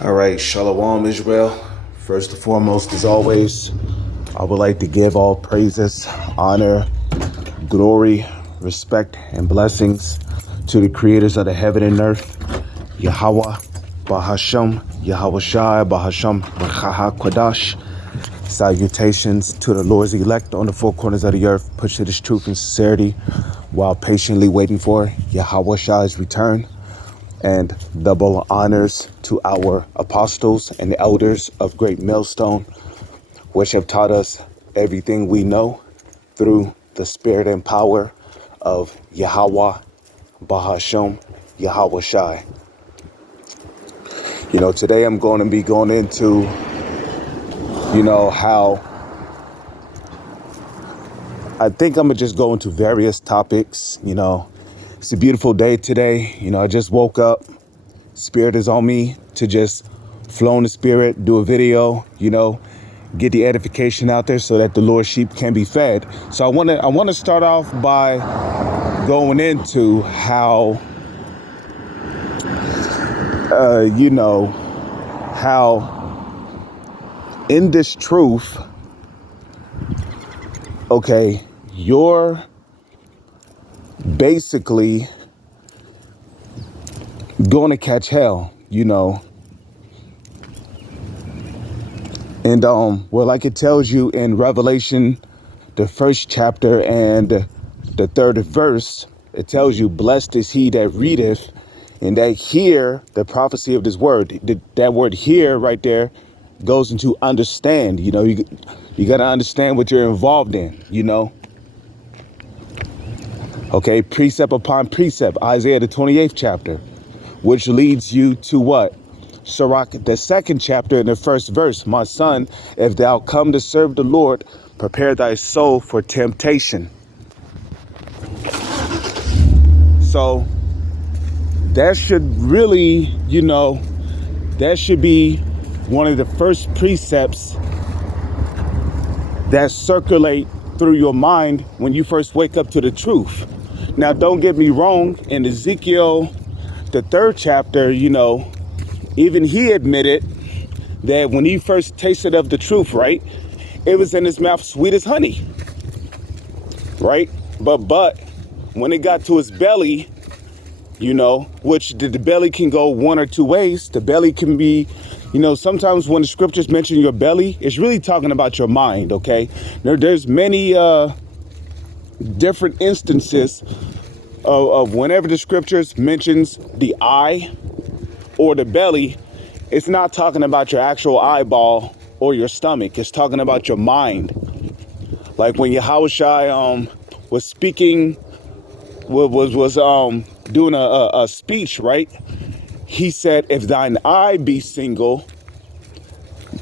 All right, Shalom Israel. First and foremost, as always, I would like to give all praises, honor, glory, respect, and blessings to the creators of the heaven and earth, Yahweh, Bahasham, Yahweh Shai, Bahasham, Bachaha Kodash. Salutations to the Lord's elect on the four corners of the earth, push to this truth and sincerity while patiently waiting for Yahweh Shai's return. And double honors to our apostles and elders of Great Millstone, which have taught us everything we know through the spirit and power of Yahweh, Bahasham, Yahweh Shai. Today I'm going to be going into, how I think I'm going to just go into various topics. It's a beautiful day today. I just woke up. Spirit is on me to just flow in the spirit, do a video, get the edification out there so that the Lord's sheep can be fed. So I want to start off by going into how, how in this truth, okay, you're basically going to catch hell, And like it tells you in Revelation, the first chapter and the third verse, it tells you, blessed is he that readeth and that hear the prophecy of this word. That word hear right there goes into understand. You got to understand what you're involved in, Okay, precept upon precept, Isaiah the 28th chapter, which leads you to what? Sirach, the second chapter in the first verse. My son, if thou come to serve the Lord, prepare thy soul for temptation. So that should really, that should be one of the first precepts that circulate through your mind when you first wake up to the truth. Now, don't get me wrong, in Ezekiel, the third chapter, even he admitted that when he first tasted of the truth, right, it was in his mouth sweet as honey, right? But when it got to his belly, which the belly can go one or two ways. The belly can be, sometimes when the scriptures mention your belly, it's really talking about your mind, okay? There's many different instances of whenever the scriptures mentions the eye or the belly, it's not talking about your actual eyeball or your stomach. It's talking about your mind. Like when Yahushua was speaking, was doing a speech, right? He said, if thine eye be single,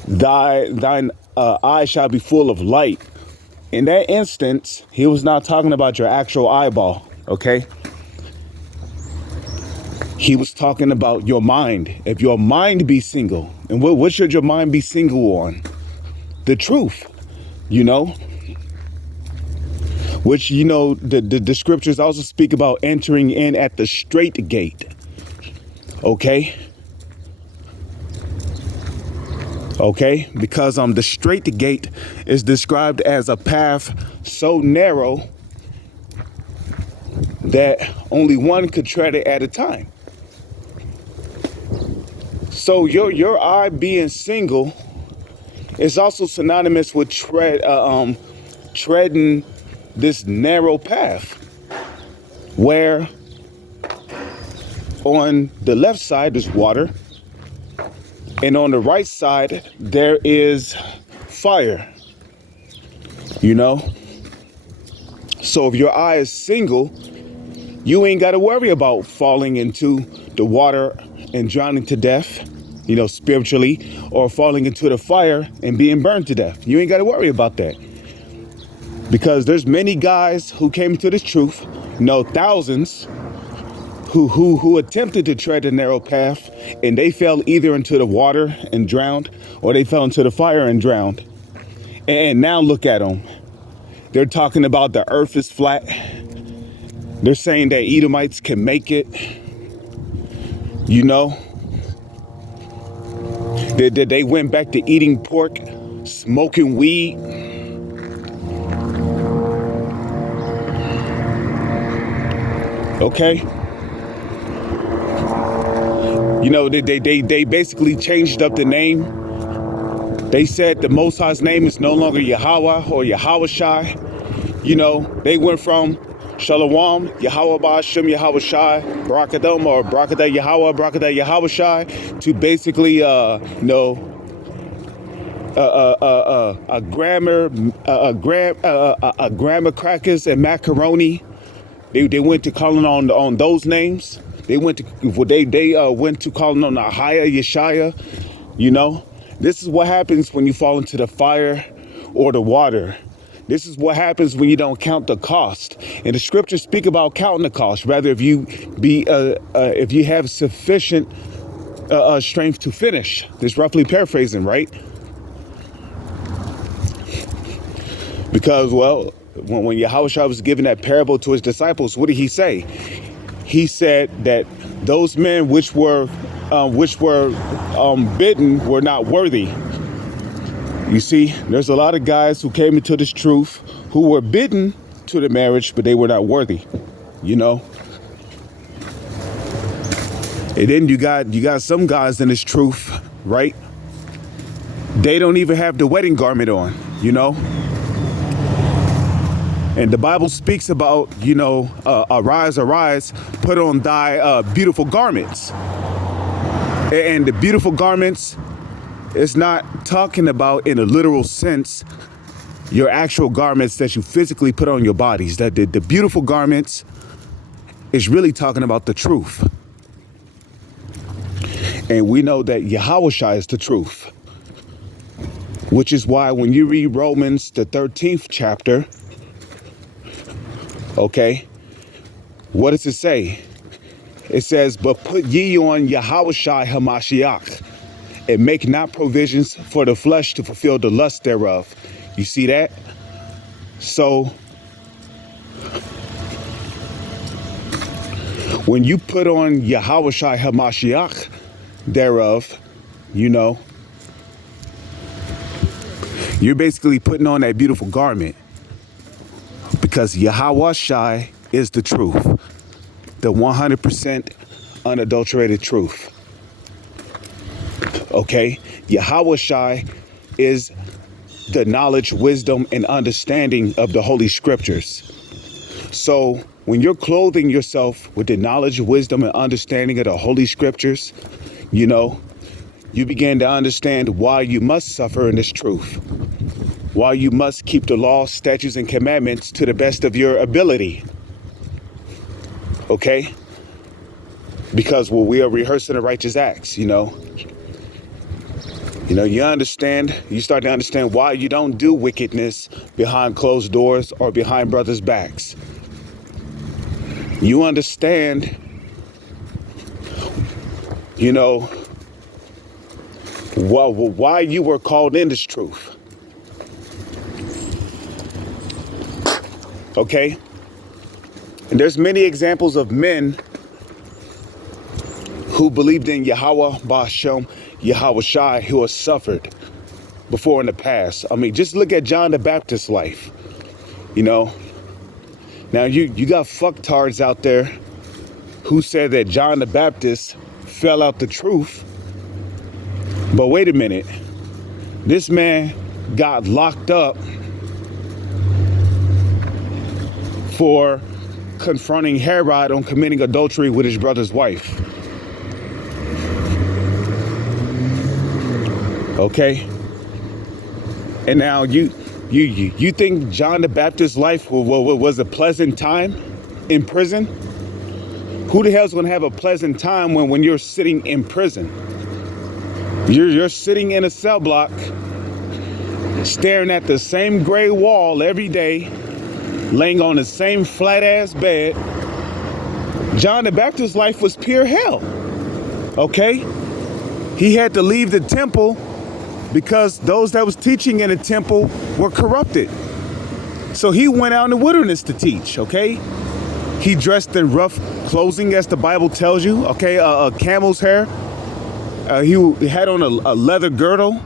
thine eye shall be full of light. In that instance, he was not talking about your actual eyeball, okay? He was talking about your mind. If your mind be single, and what should your mind be single on? The truth, which, the scriptures also speak about entering in at the straight gate. Okay. Because the straight gate is described as a path so narrow that only one could tread it at a time. So your eye being single is also synonymous with treading this narrow path, where on the left side is water, and on the right side there is fire. So if your eye is single, you ain't got to worry about falling into the water and drowning to death, spiritually, or falling into the fire and being burned to death. You ain't got to worry about that. Because there's many guys who came to this truth, thousands, who attempted to tread the narrow path, and they fell either into the water and drowned, or they fell into the fire and drowned. And now look at them. They're talking about the earth is flat. They're saying that Edomites can make it. They went back to eating pork, smoking weed. Okay. You know, they basically changed up the name. They said the Most High's name is no longer Yahweh or Yahweh Shai. You know, they went from Shalom, Yahweh Ba'Shem, Yahweh Shai, Barakadam, or Barakadah Yahweh, Barakadah Yahweh Shai, to basically, a grammar crackers and macaroni. They went to calling on those names. They went to went to calling on Ahia, Yeshaya. You know, this is what happens when you fall into the fire or the water. This is what happens when you don't count the cost. And the scriptures speak about counting the cost. Rather, if you have sufficient strength to finish. This roughly paraphrasing, right? Because, well, when Yahushua was giving that parable to his disciples, what did he say? He said that those men which were bidden were not worthy. You see, there's a lot of guys who came into this truth who were bidden to the marriage, but they were not worthy, you know. And then you got some guys in this truth, right? They don't even have the wedding garment on, you know. And the Bible speaks about, you know, arise, arise, put on thy beautiful garments. And the beautiful garments, it's not talking about in a literal sense your actual garments that you physically put on your bodies. That the beautiful garments is really talking about the truth. And we know that Yahushua is the truth. Which is why when you read Romans, the 13th chapter, okay, what does it say? It says, but put ye on Yahushua Hamashiach, and make not provisions for the flesh to fulfill the lust thereof. You see that? So when you put on Yahushua Hamashiach thereof, you know, you're basically putting on that beautiful garment, because Yahushua is the truth, the 100% unadulterated truth. Okay, Yahushua is the knowledge, wisdom, and understanding of the Holy Scriptures. So when you're clothing yourself with the knowledge, wisdom, and understanding of the Holy Scriptures, you know, you begin to understand why you must suffer in this truth, why you must keep the law, statutes, and commandments to the best of your ability. Okay? Because, well, we are rehearsing the righteous acts, you know. You know, you start to understand why you don't do wickedness behind closed doors or behind brothers' backs. You understand, you know, why you were called in this truth. Okay? And there's many examples of men who believed in Yahweh Ba'Shem, Yahweh Shai, who has suffered before in the past. I mean, just look at John the Baptist's life, you know. Now, you got fucktards out there who said that John the Baptist fell out the truth. But wait a minute. This man got locked up for confronting Herod on committing adultery with his brother's wife. Okay? And now you think John the Baptist's life was a pleasant time in prison? Who the hell's gonna have a pleasant time when you're sitting in prison? You're sitting in a cell block, staring at the same gray wall every day, laying on the same flat ass bed. John the Baptist's life was pure hell. Okay? He had to leave the temple because those that was teaching in the temple were corrupted. So he went out in the wilderness to teach, okay? He dressed in rough clothing, as the Bible tells you, okay? Camel's hair. He had on a leather girdle.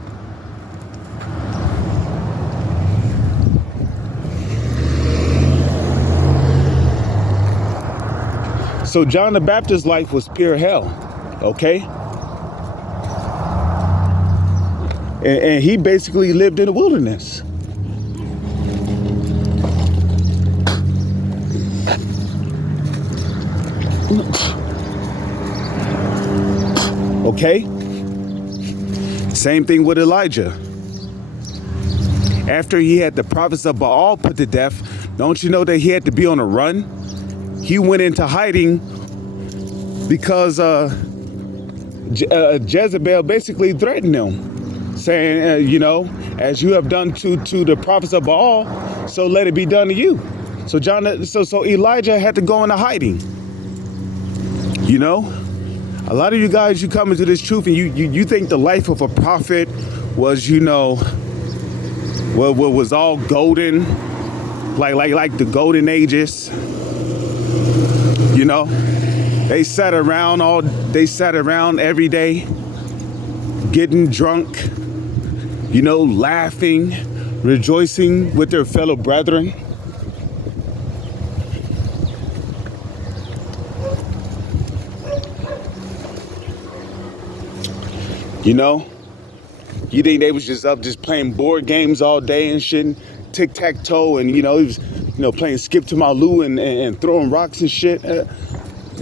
So John the Baptist's life was pure hell, okay? And he basically lived in the wilderness. Okay? Same thing with Elijah. After he had the prophets of Baal put to death, don't you know that he had to be on a run? He went into hiding because Jezebel basically threatened him, saying, you know, as you have done to the prophets of Baal, so let it be done to you. So so Elijah had to go into hiding. You know, a lot of you guys, you come into this truth and you think the life of a prophet was, you know, what was all golden, like the golden ages. You know, they sat around every day, getting drunk, you know, laughing, rejoicing with their fellow brethren. You know, you think they was just up just playing board games all day and shit, tic-tac-toe, and you know, he was, you know, playing skip to my loo and throwing rocks and shit.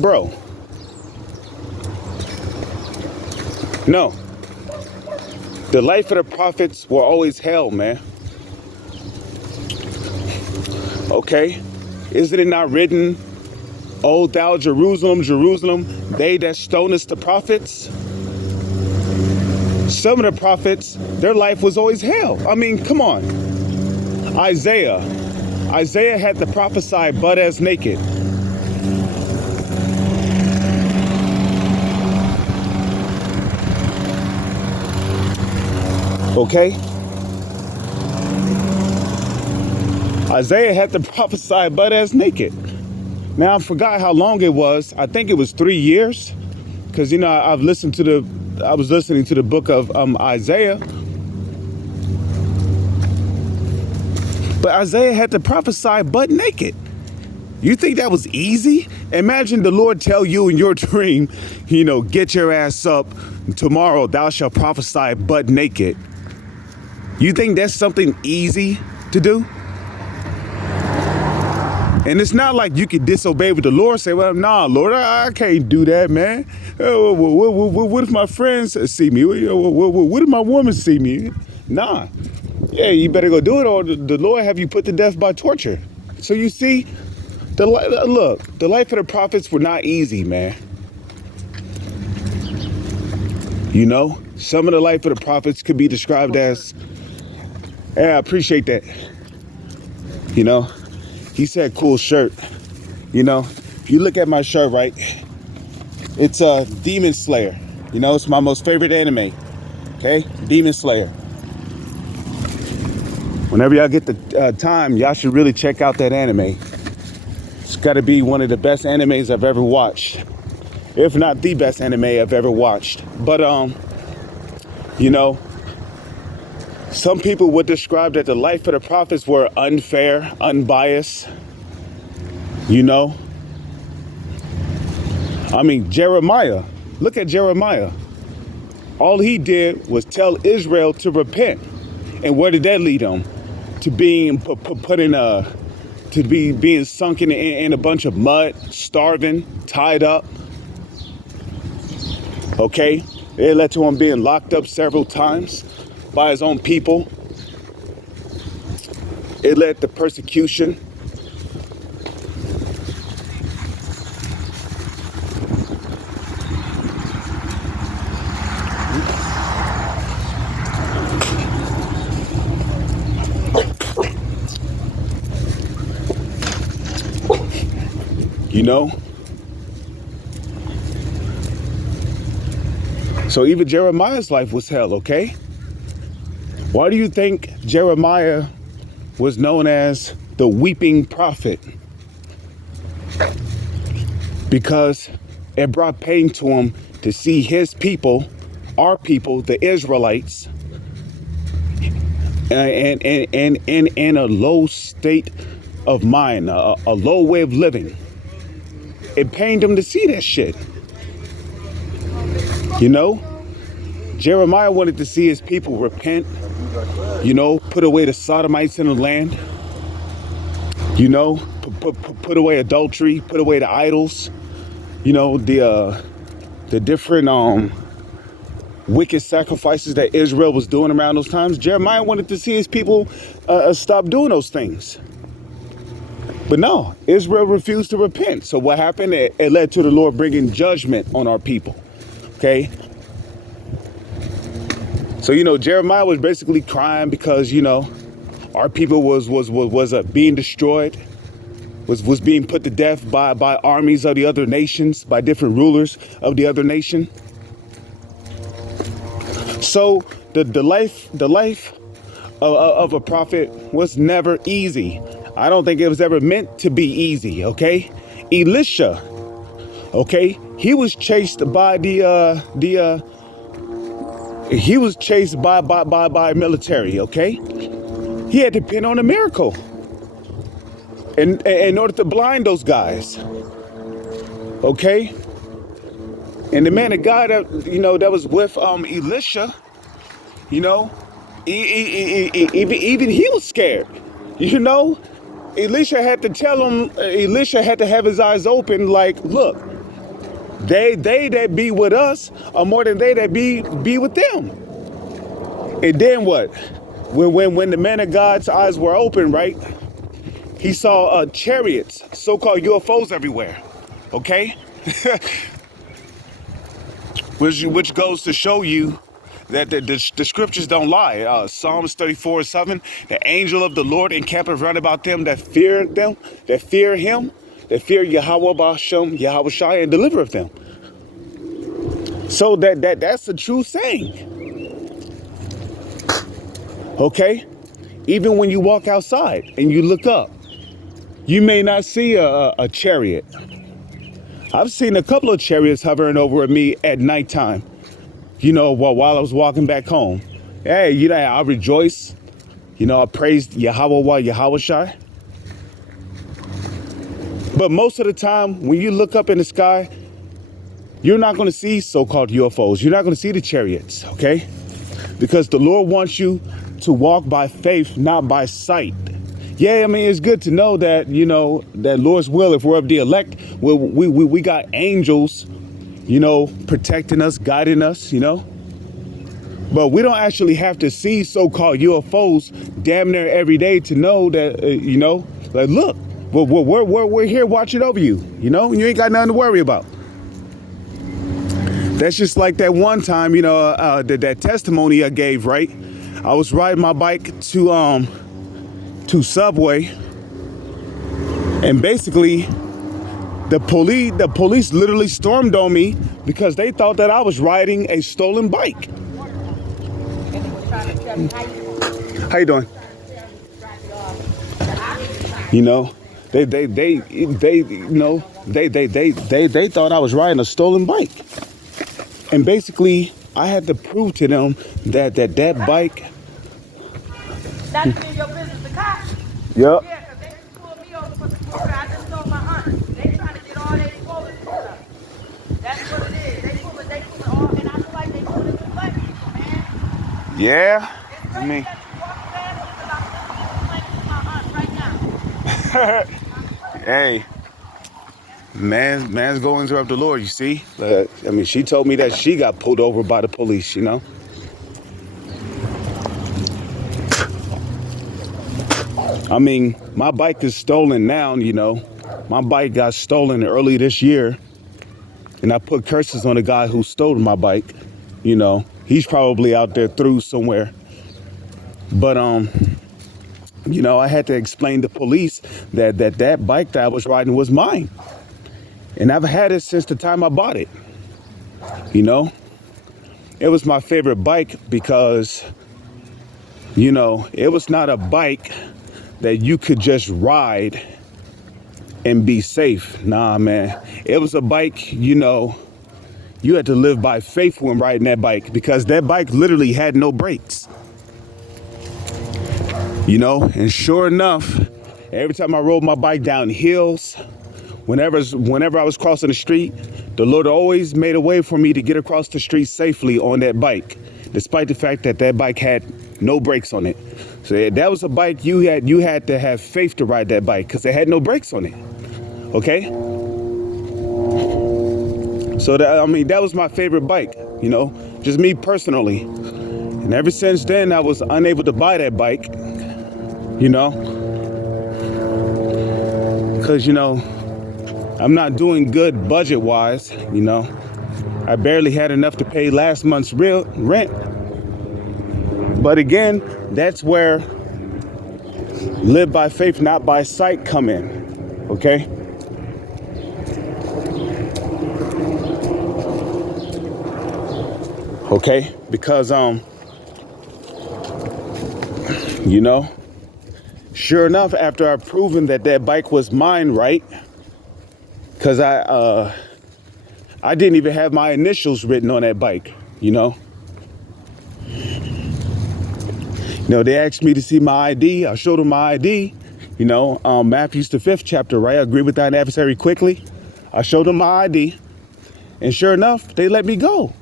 Bro. No. The life of the prophets were always hell, man. Okay? Isn't it not written, O thou Jerusalem, Jerusalem, they that stonest the prophets? Some of the prophets, their life was always hell. I mean, come on. Isaiah had to prophesy butt ass naked. Okay? Isaiah had to prophesy butt ass naked. Now I forgot how long it was. I think it was 3 years. Because, you know, I was listening to the book of Isaiah. But Isaiah had to prophesy butt naked. You think that was easy? Imagine the Lord tell you in your dream, you know, get your ass up. Tomorrow thou shalt prophesy butt naked. You think that's something easy to do? And it's not like you can disobey with the Lord, say, well, nah, Lord, I can't do that, man. What if my friends see me? What if my woman see me? Nah. Yeah, you better go do it, or the Lord have you put to death by torture. So you see, the life of the prophets were not easy, man. You know, some of the life of the prophets could be described as, yeah, I appreciate that. You know, he said, cool shirt. You know, you look at my shirt, right? It's a Demon Slayer. You know, it's my most favorite anime. Okay, Demon Slayer. Whenever y'all get the time, y'all should really check out that anime. It's got to be one of the best animes I've ever watched, if not the best anime I've ever watched. But you know, some people would describe that the life of the prophets were unfair, unbiased. You know, I mean, Jeremiah. Look at Jeremiah. All he did was tell Israel to repent, and where did that lead him? To being being sunken in a bunch of mud, starving, tied up. Okay, it led to him being locked up several times by his own people. It led to persecution. You know? So even Jeremiah's life was hell, okay? Why do you think Jeremiah was known as the weeping prophet? Because it brought pain to him to see his people our people, the Israelites, and in a low state of mind, a low way of living. It pained him to see that shit. You know, Jeremiah wanted to see his people repent, you know, put away the sodomites in the land, you know, put away adultery, put away the idols, you know, the different wicked sacrifices that Israel was doing around those times. Jeremiah wanted to see his people stop doing those things. But no, Israel refused to repent. So what happened? It led to the Lord bringing judgment on our people. Okay. So, you know, Jeremiah was basically crying because, you know, our people was being destroyed, was being put to death by armies of the other nations, by different rulers of the other nation. So the life of a prophet was never easy. I don't think it was ever meant to be easy. Okay, Elisha. Okay, he was chased by he was chased by military. Okay, he had to depend on a miracle in order to blind those guys. Okay, and the man of God that, you know, that was with Elisha, you know, even he was scared. You know, Elisha had to tell him. Elisha had to have his eyes open. Like, look, they that be with us are more than they that be with them. And then what? When the man of God's eyes were open, right? He saw chariots, so-called UFOs everywhere. Okay, which goes to show you that the scriptures don't lie. Psalms 34:7, the angel of the Lord encampeth round about them, that fear him, that fear Yahweh Ba'ashem, Yahweh Shai, and delivereth them. So that's a true saying. Okay? Even when you walk outside and you look up, you may not see a chariot. I've seen a couple of chariots hovering over me at nighttime, you know, while I was walking back home. Hey, you know, I rejoice. You know, I praised Yahweh, Yahweh Shai. But most of the time, when you look up in the sky, you're not going to see so-called UFOs. You're not going to see the chariots, okay? Because the Lord wants you to walk by faith, not by sight. Yeah, I mean, it's good to know that, you know, that Lord's will, if we're of the elect, we got angels, you know, protecting us, guiding us, you know. But we don't actually have to see so-called UFOs damn near every day to know that, you know, like, look, we're here watching over you, you know, you ain't got nothing to worry about. That's just like that one time, you know, that testimony I gave, right? I was riding my bike to Subway, and basically the police literally stormed on me because they thought that I was riding a stolen bike. How you doing? You know, they thought I was riding a stolen bike. And basically, I had to prove to them that bike. That's been your business, the cops? Yep. Yeah, because they just pulled me over for the quarter. I just told my aunt. They trying to get all their quotas and stuff. That's what it is. They pull all, and I feel like they pull it to black people, man. Yeah. It's I crazy mean, that you walk past because I'm listening to my aunt right now. hey, man's going to interrupt the Lord, you see? I mean, she told me that she got pulled over by the police, you know? I mean, my bike is stolen now, you know. My bike got stolen early this year, and I put curses on the guy who stole my bike, you know. He's probably out there through somewhere. But, you know, I had to explain to police that bike that I was riding was mine. And I've had it since the time I bought it. You know, it was my favorite bike because, you know, it was not a bike that you could just ride and be safe. Nah, man. It was a bike, you know, You had to live by faith when riding that bike because that bike literally had no brakes. You know, and sure enough, every time I rode my bike down hills, whenever I was crossing the street, the Lord always made a way for me to get across the street safely on that bike, despite the fact that that bike had no brakes on it. So that was a bike you had to have faith to ride that bike because it had no brakes on it. Okay? So that was my favorite bike, you know, just me personally. And ever since then, I was unable to buy that bike, you know, because, you know, I'm not doing good budget-wise, you know. I barely had enough to pay last month's rent. But again, that's where live by faith, not by sight come in, okay? Okay, because, you know, sure enough, after I've proven that that bike was mine, right? Because I didn't even have my initials written on that bike, you know? You know, they asked me to see my ID. I showed them my ID, you know, Matthew the 5th chapter, right? I agree with thine adversary quickly. I showed them my ID. And sure enough, they let me go.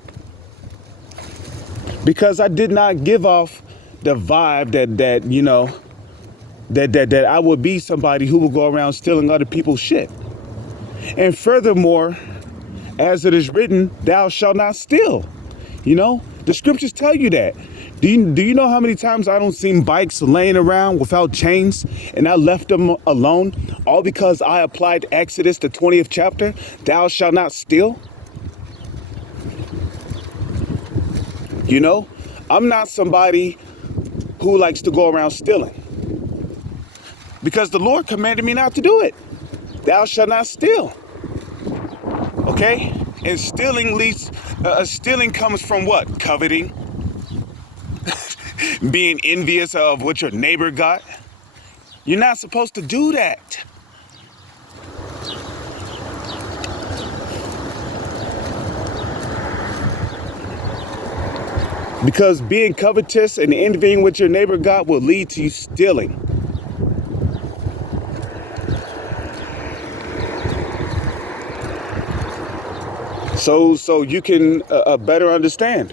Because I did not give off the vibe that you know, that I would be somebody who would go around stealing other people's shit. And furthermore, as it is written, thou shalt not steal. You know, the scriptures tell you that. Do you know how many times I don't see bikes laying around without chains and I left them alone, all because I applied Exodus, the 20th chapter, thou shalt not steal? You know, I'm not somebody who likes to go around stealing because the Lord commanded me not to do it. Thou shalt not steal. Okay? And stealing comes from what? Coveting. Being envious of what your neighbor got. You're not supposed to do that. Because being covetous and envying what your neighbor got will lead to you stealing. So you can better understand.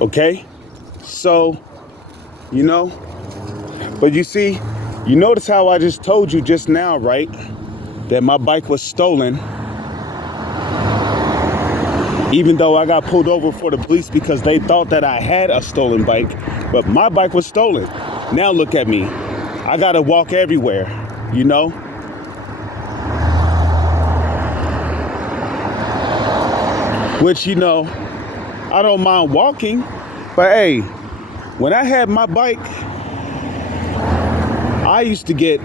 Okay? So, you know, but you see, you notice how I just told you just now, right? That my bike was stolen. Even though I got pulled over for the police because they thought that I had a stolen bike, but my bike was stolen. Now look at me. I gotta walk everywhere, you know? Which, you know, I don't mind walking, but hey, when I had my bike, I used to get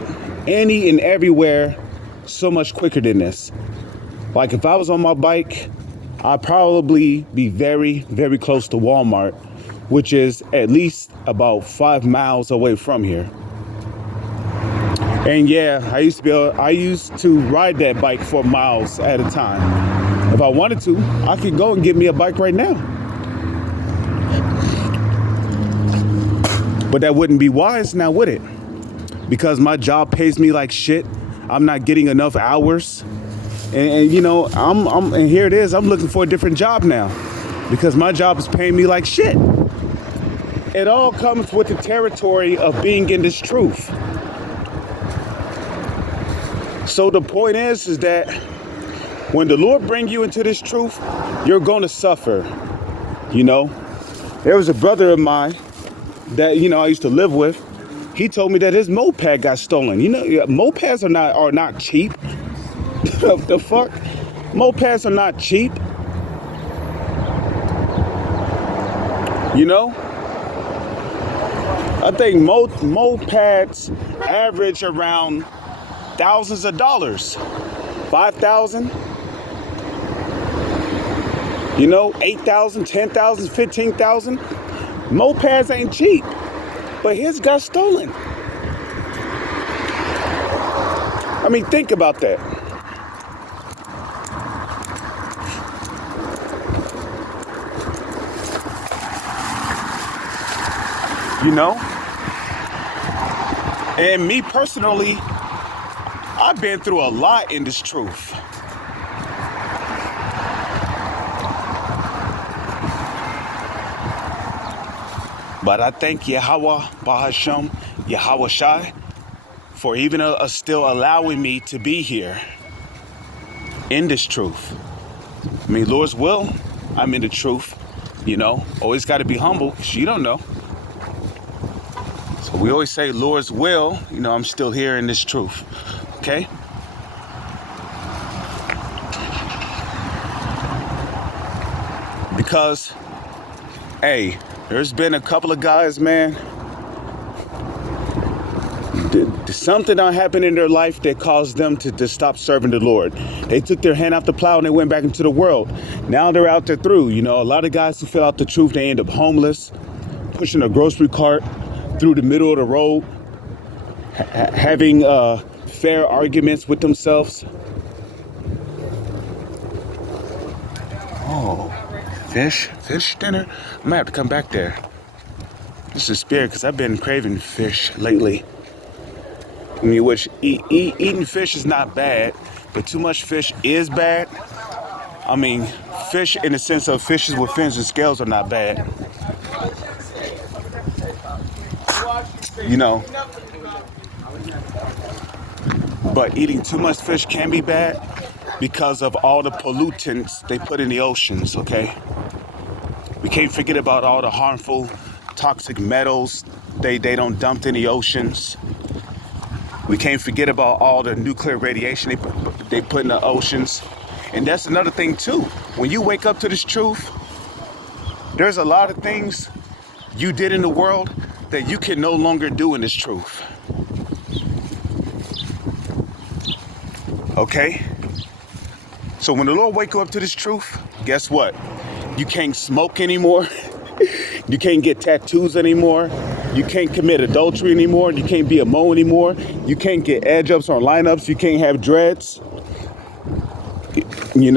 any and everywhere so much quicker than this. Like if I was on my bike, I'd probably be very, very close to Walmart, which is at least about 5 miles away from here. And yeah, I used to ride that bike for miles at a time. If I wanted to, I could go and get me a bike right now. But that wouldn't be wise now, would it? Because my job pays me like shit. I'm not getting enough hours. And you know, and here it is, I'm looking for a different job now because my job is paying me like shit. It all comes with the territory of being in this truth. So the point is that when the Lord brings you into this truth, you're going to suffer. You know, there was a brother of mine that, you know, I used to live with. He told me that his moped got stolen. You know, mopeds are not cheap. The fuck? Mopeds are not cheap. You know? I think mopeds average around thousands of dollars. 5,000, 8,000, 10,000, 15,000. Mopeds ain't cheap, but his got stolen. I mean, think about that. And me personally, I've been through a lot in this truth. But I thank Yahweh Bahasham, Yahweh Shai, for even still allowing me to be here in this truth. I mean, Lord's will, I'm in the truth. Always got to be humble, because you don't know. So we always say Lord's will, I'm still here in this truth. Okay? Because, hey, there's been a couple of guys, man, something that happened in their life that caused them to stop serving the Lord. They took their hand off the plow and they went back into the world. Now they're out there through. A lot of guys who fill out the truth, they end up homeless, pushing a grocery cart through the middle of the road, having fair arguments with themselves. Oh, fish dinner? I might have to come back there. This is spirit, because I've been craving fish lately. I mean, which eating fish is not bad, but too much fish is bad. I mean, fish in the sense of fishes with fins and scales are not bad. But eating too much fish can be bad because of all the pollutants they put in the oceans, okay? We can't forget about all the harmful, toxic metals they don't dump in the oceans. We can't forget about all the nuclear radiation they put in the oceans. And that's another thing too. When you wake up to this truth, there's a lot of things you did in the world that you can no longer do in this truth. Okay? So when the Lord wake you up to this truth, guess what? You can't smoke anymore. You can't get tattoos anymore. You can't commit adultery anymore. You can't be a Mo anymore. You can't get edge ups on lineups. You can't have dreads. You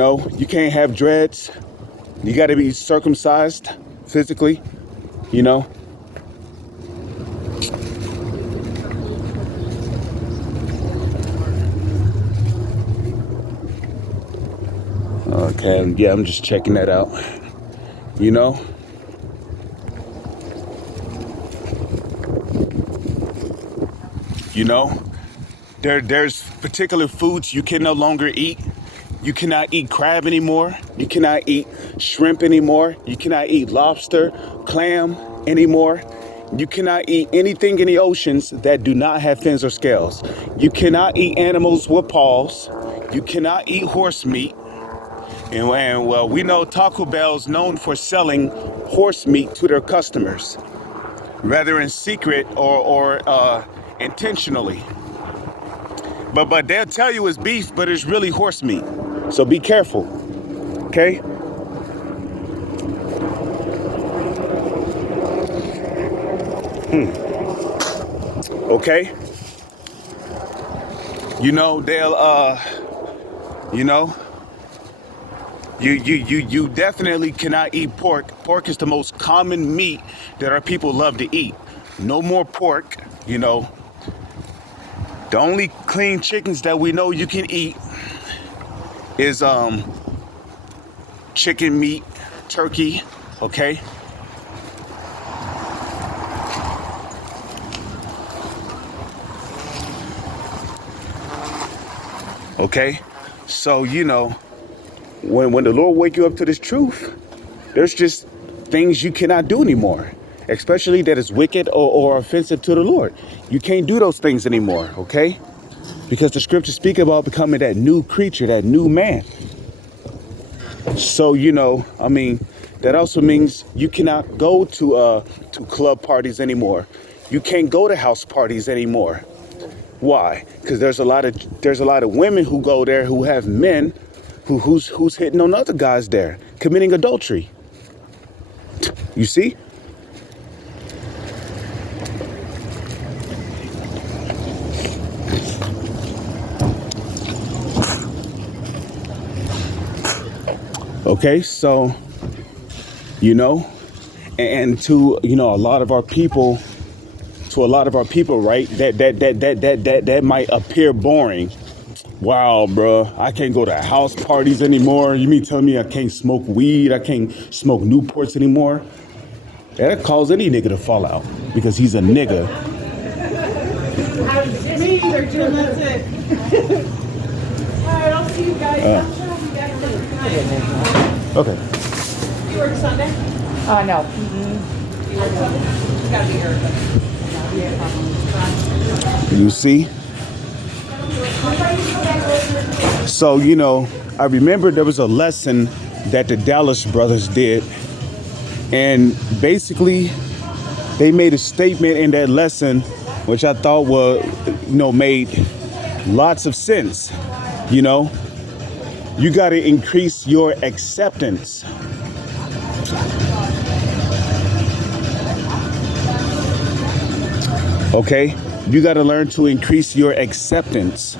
can't have dreads. You got to be circumcised physically, Okay, yeah, I'm just checking that out, There's particular foods you can no longer eat. You cannot eat crab anymore. You cannot eat shrimp anymore. You cannot eat lobster, clam anymore. You cannot eat anything in the oceans that do not have fins or scales. You cannot eat animals with paws. You cannot eat horse meat. And well, we know Taco Bell's known for selling horse meat to their customers, whether in secret or intentionally. But they'll tell you it's beef, but it's really horse meat. So be careful, okay? Okay? They'll, You definitely cannot eat pork. Pork is the most common meat that our people love to eat. No more pork, The only clean chickens that we know you can eat is chicken meat, turkey, okay? Okay? So, when the Lord wake you up to this truth, there's just things you cannot do anymore, especially that is wicked or offensive to the Lord. You can't do those things anymore, okay? Because the scriptures speak about becoming that new creature, that new man. So, that also means you cannot go to club parties anymore. You can't go to house parties anymore. Why? Because there's a lot of women who go there who have men who's hitting on other guys there, committing adultery. You see? Okay, so, you know, and to, you know, a lot of our people, right, that might appear boring. Wow, bro, I can't go to house parties anymore. You mean telling me I can't smoke weed? I can't smoke Newports anymore? That'll cause any nigga to fall out because he's a nigga. Me either, Jim. That's it. All right, I'll see you guys. I'm sure I'll be back tonight. Okay. You work Sunday? No. You work Sunday? You gotta be here. You see? So, you know, I remember there was a lesson that the Dallas brothers did. And basically, they made a statement in that lesson, which I thought made lots of sense. You know, you got to increase your acceptance. Okay? You got to learn to increase your acceptance.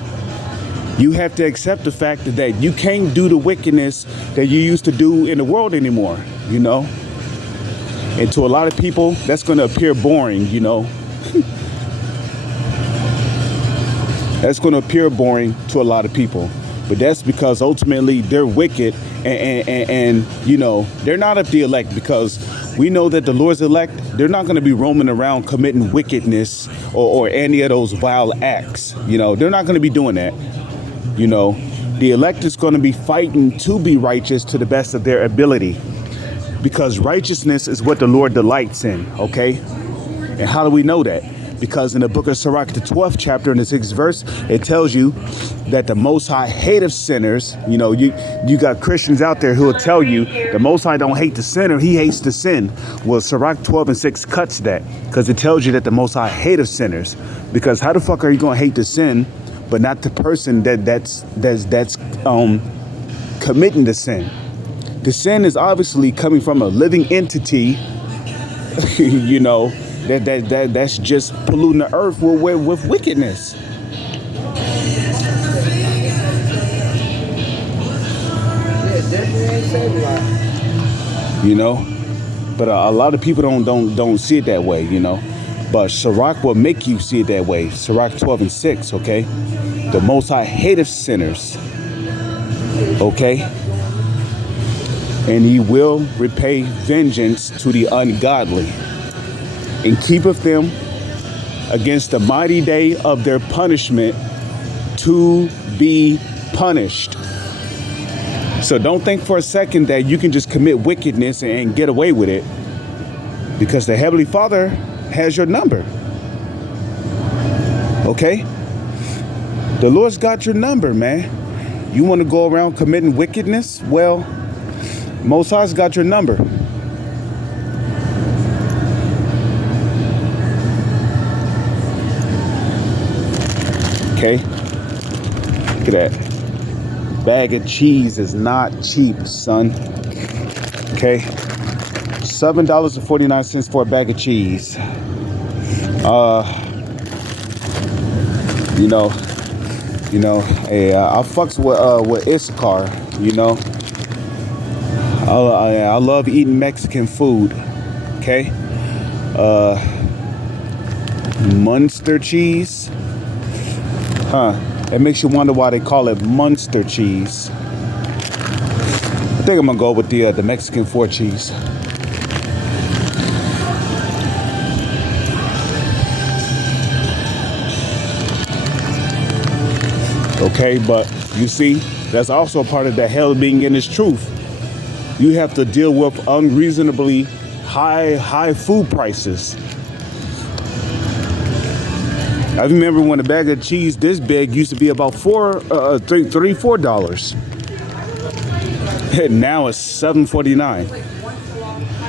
You have to accept the fact that you can't do the wickedness that you used to do in the world anymore, you know? And to a lot of people, that's going to appear boring, you know? That's going to appear boring to a lot of people. But that's because ultimately they're wicked and you know, they're not of the elect, because we know that the Lord's elect, they're not going to be roaming around committing wickedness or any of those vile acts. You know, they're not going to be doing that. You know, the elect is going to be fighting to be righteous to the best of their ability, because righteousness is what the Lord delights in. Okay. And how do we know that? Because in the book of Sirach, the 12th chapter and the 6th verse, it tells you that the Most High hateth sinners. You know, you got Christians out there who will tell you the Most High don't hate the sinner, he hates the sin. Well, Sirach 12 and 6 cuts that, because it tells you that the Most High hateth sinners. Because how the fuck are you going to hate the sin, but not the person that's committing the sin? The sin is obviously coming from a living entity, you know, that's just polluting the earth with wickedness. You know, but a lot of people don't see it that way, you know. But Sirach will make you see it that way. Sirach 12 and 6, okay? The Most High hateth sinners, okay? And he will repay vengeance to the ungodly, and keepeth them against the mighty day of their punishment to be punished. So don't think for a second that you can just commit wickedness and get away with it, because the Heavenly Father has your number. Okay? The Lord's got your number, man. You want to go around committing wickedness? Well, Most High's got your number. Okay? Look at that. Bag of cheese is not cheap, son. Okay? $7.49 for a bag of cheese. Hey, I fucks with Issachar, you know. I love eating Mexican food. Okay? Munster cheese. It makes you wonder why they call it Munster cheese. I think I'm gonna go with the Mexican 4 cheese. Okay, but you see, that's also part of the hell being in this truth. You have to deal with unreasonably high food prices. I remember when a bag of cheese this big used to be about $4. And now it's $7.49.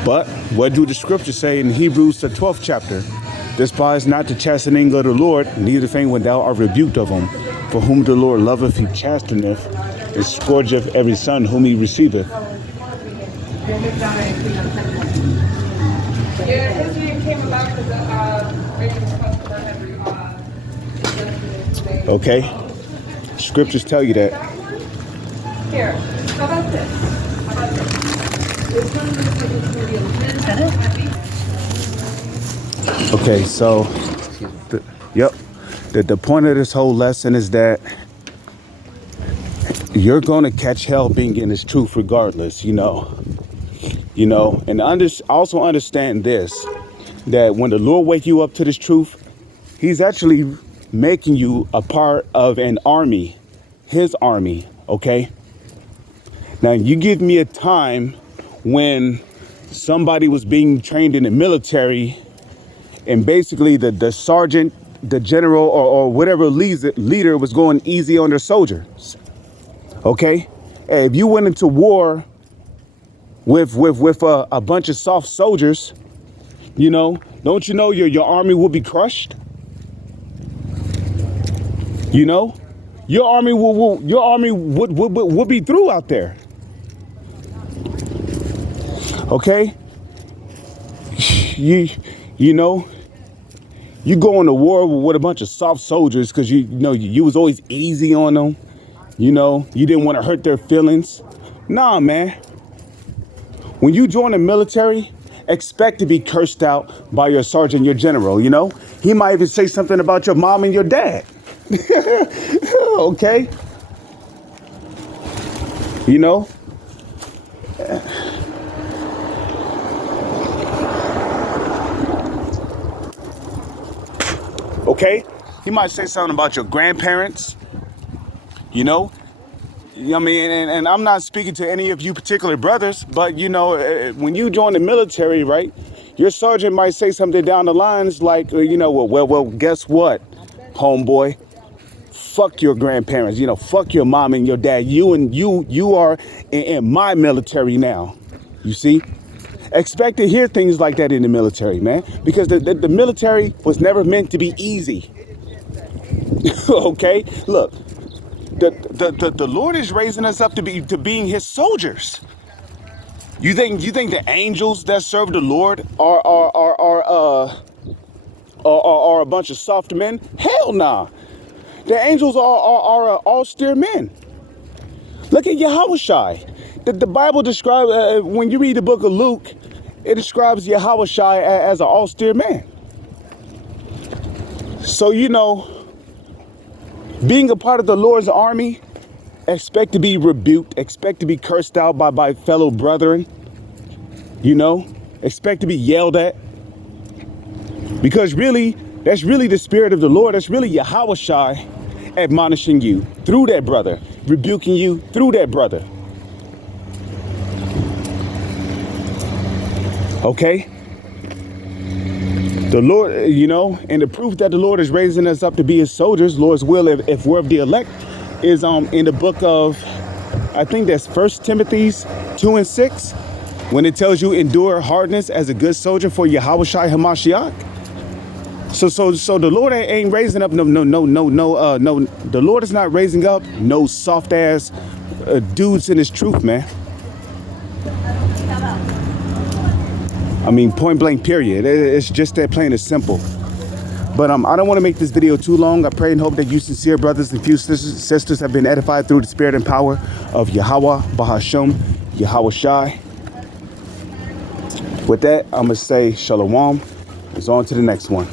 But what do the scriptures say in Hebrews the 12th chapter? Despise not the chastening of the Lord, neither faint when thou art rebuked of him. For whom the Lord loveth, he chasteneth, and scourgeth every son whom he receiveth. Yeah, his name came about because Rachel was supposed to have Okay? Scriptures tell you that. Here, how about this? How about this? This one looks like it's going to be a little heavy. Okay, so, yep. The point of this whole lesson is that you're going to catch hell being in this truth regardless, and also understand this, that when the Lord wake you up to this truth, he's actually making you a part of an army, his army, okay? Now, you give me a time when somebody was being trained in the military and basically the sergeant, the general, or whatever leader was going easy on their soldiers. Okay? If you went into war with a bunch of soft soldiers, don't you know your army will be crushed? Your army would be through out there. Okay? You go into war with a bunch of soft soldiers because you was always easy on them. You didn't want to hurt their feelings. Nah, man. When you join the military, expect to be cursed out by your sergeant, your general, He might even say something about your mom and your dad. Okay? Okay? He might say something about your grandparents, and I'm not speaking to any of you particular brothers, but when you join the military, right, your sergeant might say something down the lines like, well, guess what, homeboy? Fuck your grandparents, fuck your mom and your dad. You are in my military now. You see? Expect to hear things like that in the military, man, because the military was never meant to be easy. Okay? Look, the Lord is raising us up to being his soldiers. You think the angels that serve the Lord are a bunch of soft men? Hell nah. The angels are austere men. Look at Yahushai. The Bible describes, when you read the book of Luke, it describes Yahushai as an austere man. So, being a part of the Lord's army, expect to be rebuked, expect to be cursed out by fellow brethren, expect to be yelled at. Because really, that's really the Spirit of the Lord. That's really Yahushai admonishing you through that brother, rebuking you through that brother. Okay? The Lord, and the proof that the Lord is raising us up to be his soldiers, Lord's will, if we're of the elect, is in the book of, I think that's 1 Timothy 2:6, when it tells you endure hardness as a good soldier for Yahushai Hamashiach. So the Lord ain't raising up no. The Lord is not raising up no soft ass dudes in his truth, man. I mean, point blank, period. It's just that plain and simple. But I don't want to make this video too long. I pray and hope that you sincere brothers and few sisters have been edified through the spirit and power of Yahweh, Bahasham, Yahushai. With that, I'm going to say shalom. It's on to the next one.